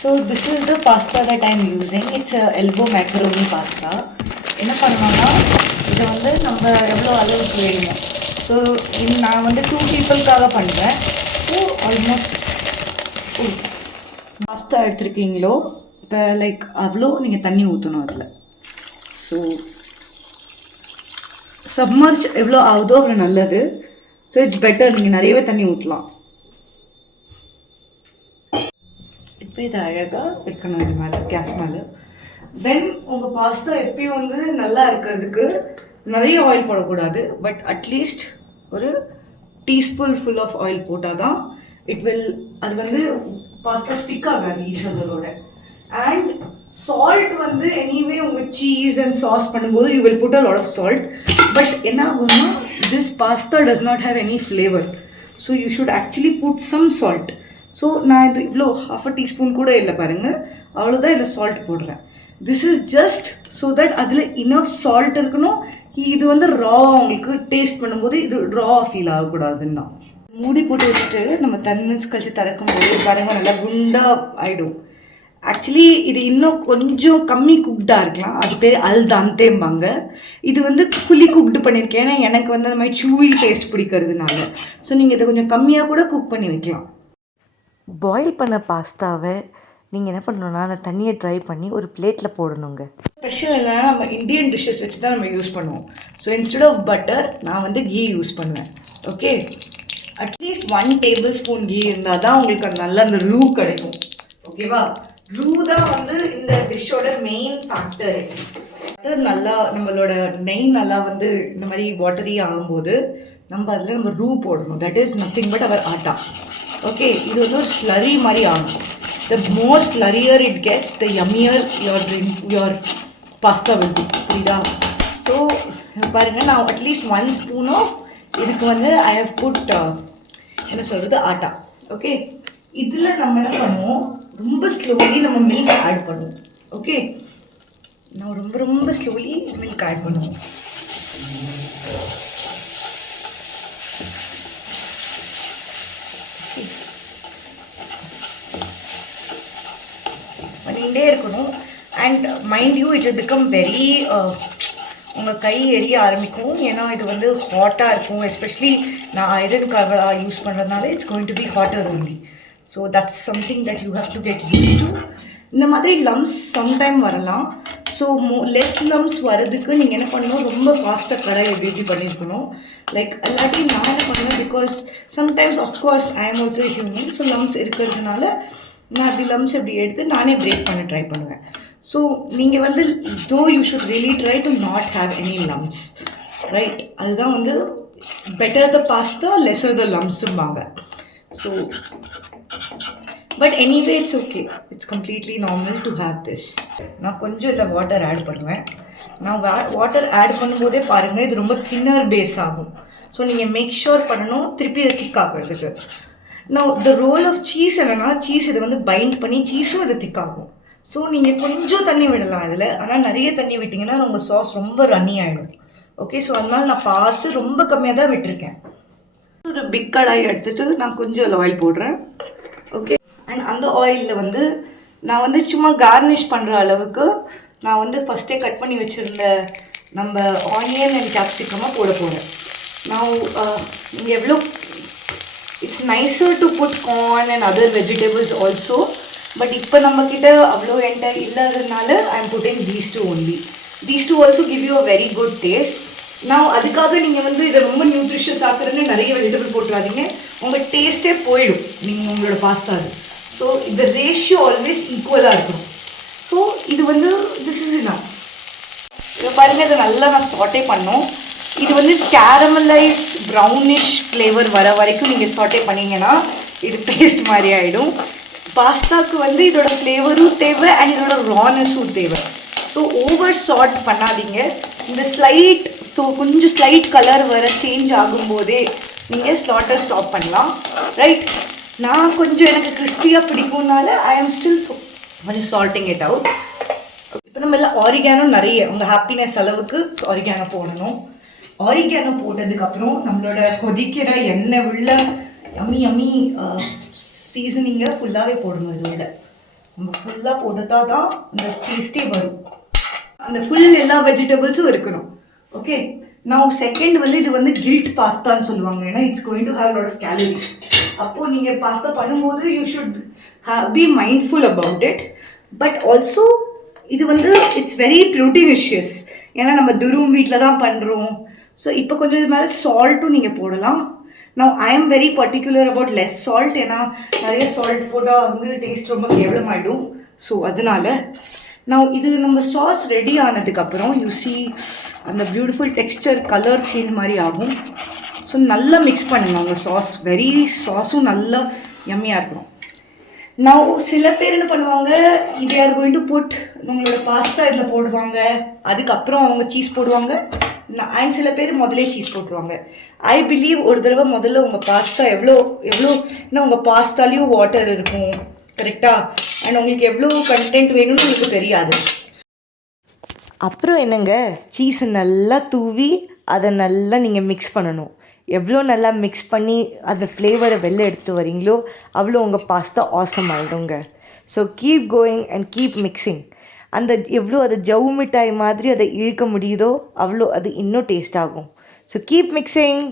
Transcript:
So this is the pasta that I'm using. It's a elbow macaroni pasta. என்ன பண்ணணும்னா இதை வந்து நம்ம எவ்வளோ அளவுக்கு வேணுமோ. ஸோ நான் வந்து 2 பீப்புளுக்காக பண்ணுறேன். ஸோ ஆல்மோஸ்ட் பாஸ்தா எடுத்துருக்கீங்களோ இப்போ லைக் அவ்வளோ நீங்கள் தண்ணி ஊற்றணும் அதில். ஸோ சப்மர்ஜ் எவ்வளோ ஆகுதோ அவ்வளோ நல்லது. ஸோ இட்ஸ் பெட்டர், நீங்கள் நிறையவே தண்ணி ஊற்றலாம். இப்போ இது அழகாக வைக்கணும் இது மேலே, கேஸ் மேலே. தென் உங்கள் பாஸ்தா எப்பயும் வந்து நல்லா இருக்கிறதுக்கு நிறைய ஆயில் போடக்கூடாது. பட் அட்லீஸ்ட் ஒரு டீஸ்பூன் ஃபுல் ஆஃப் ஆயில் போட்டால் தான் இட் வில், அது வந்து பாஸ்தா ஸ்டிக் ஆகாது ஈச் அதரோட. அண்ட் சால்ட் வந்து எனிவே உங்கள் சீஸ் அண்ட் சாஸ் பண்ணும்போது you will put a lot of salt. But என்ன ஆகும்னா this pasta does not have any flavour. So you should actually put some salt. So நான் இது இவ்வளோ 1/2 டீஸ்பூன் கூட இல்லை பாருங்கள், அவ்வளோதான் இதில் சால்ட் போடுறேன். This is just so that அதில் இனஃப் சால்ட் இருக்கணும். இது வந்து ரா உங்களுக்கு டேஸ்ட் பண்ணும்போது இது ரா ஃபீல் ஆகக்கூடாதுன்னு தான். மூடி போட்டு வச்சுட்டு நம்ம 10 மினிட்ஸ் கழிச்சு திறக்கும் போது பாருங்கள் நல்லா குண்டாக ஆகிடும். ஆக்சுவலி இது இன்னும் கொஞ்சம் கம்மி குக்டாக இருக்கலாம், அது பேர் அல்தாந்தேம்பாங்க. இது வந்து ஃபுல்லி குக்டு பண்ணியிருக்கேன், ஏன்னா எனக்கு வந்து அந்த மாதிரி சூவி டேஸ்ட் பிடிக்கிறதுனால. ஸோ நீங்கள் இதை கொஞ்சம் கம்மியாக கூட குக் பண்ணி வைக்கலாம். பாயில் பண்ண பாஸ்தாவை நீங்கள் என்ன பண்ணணுன்னா அந்த தண்ணியை ட்ரை பண்ணி ஒரு பிளேட்டில் போடணுங்க. ஸ்பெஷல் என்னன்னா நம்ம இந்தியன் டிஷ்ஷஸ் வச்சு தான் நம்ம யூஸ் பண்ணுவோம். ஸோ இன்ஸ்டெட் ஆஃப் பட்டர் நான் வந்து கீ யூஸ் பண்ணுவேன். Okay, at least 1 tablespoon ghee இருந்தால் தான் உங்களுக்கு அது நல்லா அந்த ரூ கிடைக்கும். ஓகேவா, ரூ தான் வந்து இந்த டிஷ்ஷோட மெயின் ஃபேக்டர். நல்லா நம்மளோட நெய் நல்லா வந்து இந்த மாதிரி வாட்டரி ஆகும்போது நம்ம அதில் நம்ம ரூ போடணும். That is nothing but our atta. Okay, இது வந்து ஒரு ஸ்லரி மாதிரி ஆகும். The more slurrier it gets the yummier your pasta will be. புரியுதா? ஸோ பாருங்கள், நான் அட்லீஸ்ட் 1 ஸ்பூன் ஆஃப் இதுக்கு வந்து ஐ ஹவ் புட் என்ன சொல்கிறது ஆட்டா. ஓகே, இதில் நம்ம என்ன பண்ணுவோம், ரொம்ப ஸ்லோலி நம்ம மில்க் ஆட் பண்ணுவோம். ஓகே, நான் ரொம்ப ஸ்லோலி மில்க் ஆட் பண்ணுவோம். பண்ணிகிட்டே இருக்கணும். And mind you it will become very, உங்கள் கை எரிய ஆரம்பிக்கும். ஏன்னா இது வந்து ஹாட்டாக இருக்கும். எஸ்பெஷலி நான் ஐரன் கவராக யூஸ் பண்ணுறதுனால it's going to be hotter only. So that's something that you have to get used to. இந்த மாதிரி லம்ஸ் சம்டைம் வரலாம். ஸோ லெஸ் லம்ஸ் வரதுக்கு நீங்கள் என்ன பண்ணணும், ரொம்ப ஃபாஸ்ட்டாக கடாய் எப்படி பண்ணியிருக்கணும். லைக் இல்லாட்டி நான் என்ன பண்ணுவேன், because sometimes of course I am also human. So lumps இருக்கிறதுனால நான் அப்படி லம்ஸ் எப்படி எடுத்து நானே பிரேக் பண்ண ட்ரை பண்ணுவேன். ஸோ நீங்கள் வந்து though you should really try to not have any lumps, right? அதுதான் வந்து better the pasta lesser the லம்ஸும்பாங்க. So but anyway it's okay, it's completely normal to have this. நான் கொஞ்சம் இல்லை வாட்டர் ஆட் பண்ணுவேன். நான் வாட்டர் ஆட் பண்ணும்போதே பாருங்கள் இது ரொம்ப தின்னர் பேஸ் ஆகும். ஸோ நீங்கள் மேக் ஷூர் பண்ணணும் திருப்பி இதை திக் ஆகிறதுக்கு. நான் த ரோல் ஆஃப் சீஸ் என்னென்னா, சீஸ் இதை வந்து பைண்ட் பண்ணி சீஸும் இதை திக்காகும். ஸோ நீங்கள் கொஞ்சம் தண்ணி விடலாம் இதில், ஆனால் நிறைய தண்ணி விட்டிங்கன்னா உங்கள் சாஸ் ரொம்ப ரன்னி ஆகிடும். ஓகே, ஸோ அதனால் நான் பார்த்து ரொம்ப கம்மியாக தான் விட்டுருக்கேன். ஒரு பிக் கடாய் எடுத்துகிட்டு நான் கொஞ்சம் ஆயில் போடுறேன். ஓகே, அண்ட் அந்த ஆயிலில் வந்து நான் வந்து சும்மா கார்னிஷ் பண்ணுற அளவுக்கு நான் வந்து ஃபஸ்ட்டே கட் பண்ணி வச்சுருந்த நம்ம ஆனியன் அண்ட் கேப்சிகமாக போட போகிறேன். நான் நீங்கள் எவ்வளோ it's nicer to put corn and other vegetables also. But இப்போ நம்மக்கிட்ட அவ்வளோ என்கிட்ட இல்லாததுனால I am putting these two only. These two also give you a very good taste. நான் அதுக்காக நீங்கள் வந்து இதை ரொம்ப நியூட்ரிஷியஸ் ஆக்குறதுன்னு நிறைய வெஜிடபிள் போட்டுறாதீங்க, உங்கள் டேஸ்ட்டே போயிடும் நீங்கள் உங்களோட பாஸ்தாது. ஸோ இந்த ரேஷியோ ஆல்வேஸ் ஈக்குவலாக இருக்கணும். ஸோ இது வந்து திஸ் இஸ் இனஃப். இதை பாருங்கள், இதை நல்லா நான் சாட்டே பண்ணோம். இது வந்து கேரமலைஸ் ப்ரௌனிஷ் ஃப்ளேவர் வர வரைக்கும் நீங்கள் சாட்டே பண்ணிங்கன்னா இது பேஸ்ட் மாதிரி ஆகிடும். பாஸ்தாவுக்கு வந்து இதோட ஃப்ளேவரும் தேவை அண்ட் இதோட ரானஸும் தேவை. ஸோ ஓவர் சாட் பண்ணாதீங்க. இந்த ஸ்லைட் கொஞ்சம் ஸ்லைட் கலர் வர சேஞ்ச் ஆகும்போதே நீங்கள் ஸ்லாட்டர் ஸ்டாப் பண்ணலாம், ரைட்? நான் கொஞ்சம் எனக்கு கிறிஸ்பியாக பிடிக்கும்னால ஐ ஆம் ஸ்டில் கொஞ்சம் சால்ட்டிங் இட் அவுட். இப்போ நம்ம எல்லாம் ஆரிகானோ நிறைய உங்கள் ஹாப்பினஸ் அளவுக்கு ஆரிகானோ போடணும். ஆரிகானோ போட்டதுக்கப்புறம் நம்மளோட கொதிக்கிற எண்ணெய் உள்ள யம்மி சீசனிங்கை ஃபுல்லாகவே போடணும். இது உள்ள நம்ம ஃபுல்லாக போட்டுட்டா தான் இந்த டேஸ்டே வரும். அந்த ஃபுல் எல்லா வெஜிடபிள்ஸும் இருக்கணும். ஓகே, நான் செகண்ட் வந்து இது வந்து கில்ட் பாஸ்தான்னு சொல்லுவாங்க. ஏன்னா it's going to have lot of calories. அப்போது நீங்கள் பாஸ்தா பண்ணும்போது you should be mindful about it. But also இது வந்து இட்ஸ் வெரி ப்ரோட்டீனிஷியஸ். ஏன்னா நம்ம துரும் வீட்டில் தான் பண்ணுறோம். ஸோ இப்போ கொஞ்சம் இது மேலே சால்ட்டும் நீங்கள் போடலாம். Now I am very particular about less salt. ஏன்னா நிறைய சால்ட் போட்டால் வந்து டேஸ்ட் ரொம்ப கேவலமாயிடும். ஸோ அதனால நான் இது நம்ம சாஸ் ரெடி ஆனதுக்கப்புறம் யூ சி அந்த பியூட்டிஃபுல் டெக்ஸ்டர் கலர் சேஞ்ச் மாதிரி ஆகும். ஸோ நல்லா மிக்ஸ் பண்ணுங்க. அவங்க சாஸும் நல்லா யம்மியாக இருக்கும். நான் சில பேர் என்ன பண்ணுவாங்க, இது ஆர் கோயிங் டு புட் உங்களோட பாஸ்தா இதில் போடுவாங்க, அதுக்கப்புறம் அவங்க சீஸ் போடுவாங்க. அண்ட் சில பேர் முதலே சீஸ் போட்டுருவாங்க. ஐ பிலீவ் ஒரு தடவை முதல்ல உங்கள் பாஸ்தா எவ்வளோன்னா உங்கள் பாஸ்தாலேயும் வாட்டர் இருக்கும் கரெக்டாக. அண்ட் உங்களுக்கு எவ்வளோ கண்டென்ட் வேணும்னு உங்களுக்கு தெரியாது. அப்புறம் என்னங்க, சீஸை நல்லா தூவி அதை நல்லா நீங்கள் மிக்ஸ் பண்ணணும். எவ்வளோ நல்லா மிக்ஸ் பண்ணி அந்த ஃப்ளேவரை வெளில எடுத்துகிட்டு வரீங்களோ அவ்வளோ உங்கள் பாஸ்தா ஆசம் ஆகிடுங்க. So keep going and keep mixing. அந்த எவ்வளோ அது ஜவ்வு மிட்டாய் மாதிரி அதை இழுக்க முடியுதோ அவ்வளோ அது இன்னும் டேஸ்ட் ஆகும். So keep mixing.